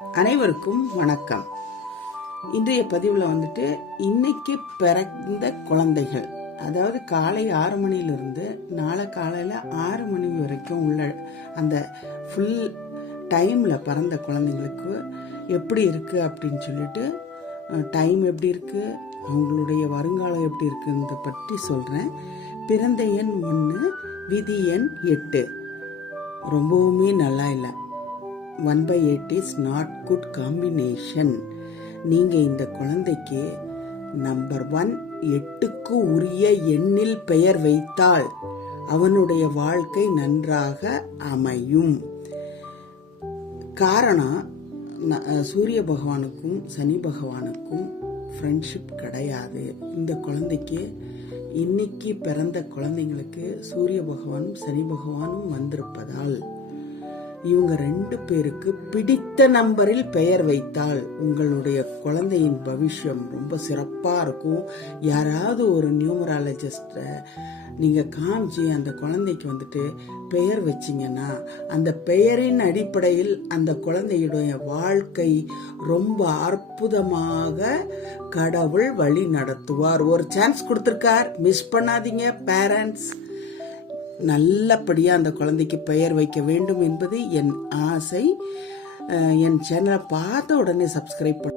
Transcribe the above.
அனைவருக்கும் வணக்கம். இன்றைய பதிவில் வந்துட்டு இன்னைக்கு பிறந்த குழந்தைகள். அதாவது காலை ஆறு மணியிலிருந்து நாளை காலையில் ஆறு மணி வரைக்கும் உள்ள அந்த ஃபுல் டைமில் பிறந்த குழந்தைங்களுக்கு எப்படி இருக்குது அப்படின்னு சொல்லிட்டு டைம் எப்படி இருக்குது அவங்களுடைய வருங்காலம் எப்படி இருக்குன்றத பற்றி சொல்கிறேன் பிறந்த எண் ஒன்று விதி எண் எட்டு. ரொம்பவுமே நல்லா இல்லை. One by eight is not good combination நீங்கள் இந்த குழந்தைக்கு நம்பர் ஒன் எட்டுக்கு உரிய எண்ணில் பெயர் வைத்தால் அவனுடைய வாழ்க்கை நன்றாக அமையும். காரணம் ந- சூரிய பகவானுக்கும் சனி பகவானுக்கும் ஃப்ரெண்ட்ஷிப் கிடையாது. இந்த குழந்தைக்கு இன்னைக்கு பிறந்த குழந்தைங்களுக்கு சூரிய பகவானும் சனி பகவானும் வந்திருப்பதால். இவங்க ரெண்டு பேருக்கு பிடித்த நம்பரில் பெயர் வைத்தால் உங்களுடைய குழந்தையின் பவிஷ்யம் ரொம்ப சிறப்பாக இருக்கும். யாராவது ஒரு நியூமராலஜிஸ்ட்டை நீங்கள் காமிச்சு அந்த குழந்தைக்கு வந்துட்டு பெயர் வச்சிங்கன்னா அந்த பெயரின் அடிப்படையில் அந்த குழந்தையுடைய வாழ்க்கை ரொம்ப அற்புதமாக கடவுள் வழி நடத்துவார். ஒரு சான்ஸ் கொடுத்துருக்கார். மிஸ் பண்ணாதீங்க பேரண்ட்ஸ் நல்லபடியாக அந்த குழந்தைக்கு பெயர் வைக்க வேண்டும் என்பது என் ஆசை. என் சேனலை பார்த்த உடனே சப்ஸ்கிரைப் பண்ண.